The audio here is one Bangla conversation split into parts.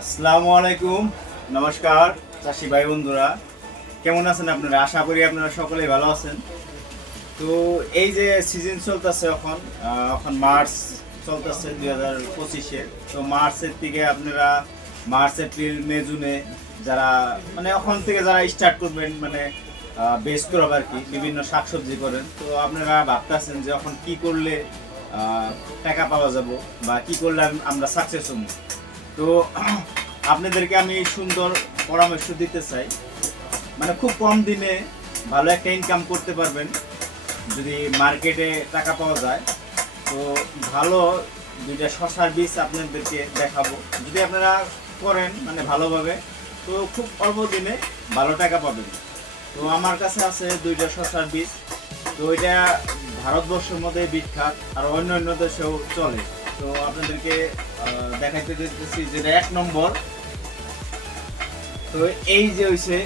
আসসালামু আলাইকুম। নমস্কার, চাষি ভাই বন্ধুরা। কেমন আছেন আপনারা? আশা করি আপনারা সকলেই ভালো আছেন। তো এই যে সিজন চলতেছে এখন এখন মার্চ চলতেছে দুই হাজার পঁচিশে। তো মার্চের থেকে আপনারা, মার্চ, এপ্রিল, মে, জুনে যারা মানে এখন থেকে যারা স্টার্ট করবেন মানে বেস করব আর কি, বিভিন্ন শাকসবজি করেন, তো আপনারা ভাবতেছেন যে এখন কি করলে টাকা পাওয়া যাব বা কি করলে আম- আমরা সাকসেস হব? তো আপনাদেরকে আমি সুন্দর পরামর্শ দিতে চাই। মানে খুব কম দিনে ভালো একটা ইনকাম করতে পারবেন, যদি মার্কেটে টাকা পাওয়া যায়। তো ভালো দুইটা শশার বীজ আপনাদেরকে দেখাবো। যদি আপনারা করেন মানে ভালোভাবে, তো খুব অল্প দিনে ভালো টাকা পাবেন। তো আমার কাছে আছে দুইটা শশার বীজ। তো এটা ভারতবর্ষের মধ্যে বিখ্যাত, আর অন্য অন্য দেশেও চলে। তো আপনাদেরকে দেখাইতে দিতেছি যেটা এক নম্বর। তো এই যে হইছে,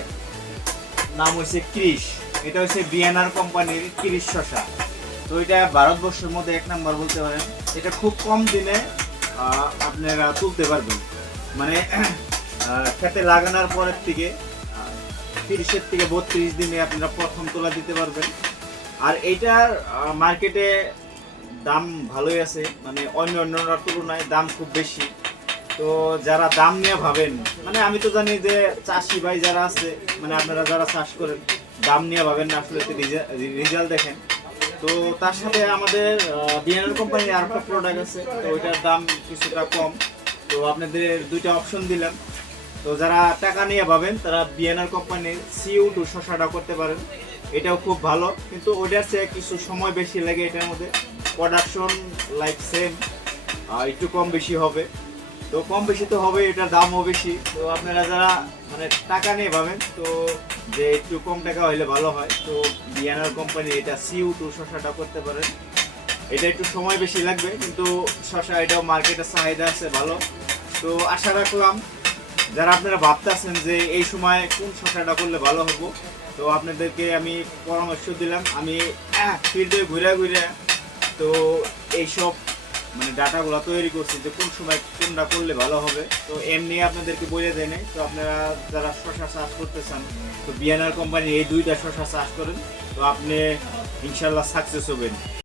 নাম হইছে ক্রিস এটা হচ্ছে বিএনআর কোম্পানির ক্রিস শশা। তো এটা ভারতবর্ষের মধ্যে এক নাম্বার বলতে পারেন। এটা খুব কম দিনে আপনারা তুলতে পারবেন। মানে খেতে লাগানোর পরের থেকে তিরিশের থেকে বত্রিশ দিনে আপনারা প্রথম তোলা দিতে পারবেন। আর এইটার মার্কেটে দাম ভালোই আছে মানে অন্য অন্যর তুলনায় দাম খুব বেশি। তো যারা দাম নিয়ে ভাবেন মানে আমি তো জানি যে চাষি ভাই যারা আছে মানে আপনারা যারা চাষ করেন, দাম নিয়ে ভাবেন না, আসলে রেজাল্ট দেখেন। তো তার সাথে আমাদের বিএনএল কোম্পানির আর একটা প্রোডাক্ট আছে, তো ওইটার দাম কিছুটা কম। তো আপনাদের দুইটা অপশন দিলাম। তো যারা টাকা নিয়ে ভাবেন, তারা বিএনআর কোম্পানির সিইউ টু শশাটা করতে পারেন। এটাও খুব ভালো, কিন্তু ওইটার চেয়ে কিছু সময় বেশি লাগে এটার মধ্যে। প্রোডাকশন লাইক সেম একটু কম বেশি হবে। তো কম বেশি তো হবে, এটার দামও বেশি। তো আপনারা যারা মানে টাকা নিয়ে ভাবেন, তো যে একটু কম টাকা হলে ভালো হয়, তো বিয়ানার কোম্পানি এটা সিউ টু শশাটা করতে পারেন। এটা একটু সময় বেশি লাগবে, কিন্তু শশা এটাও মার্কেটের চাহিদা আছে ভালো। তো আশা রাখলাম, যারা আপনারা ভাবতেছেন যে এই সময় কোন শশাটা করলে ভালো হব, তো আপনাদেরকে আমি পরামর্শ দিলাম। আমি ফিল্ডে ঘুরে ঘুরে তো এইসব মানে ডাটাগুলো তৈরি করছি যে কোন সময় কোনটা করলে ভালো হবে। তো এমনি আপনাদেরকে বলে দেয় নেই। তো আপনারা যারা শশা চাষ করতে চান, তো বিএনআর কোম্পানি এই দুইটা শশা চাষ করেন। তো আপনি ইনশাল্লাহ সাকসেস হবেন।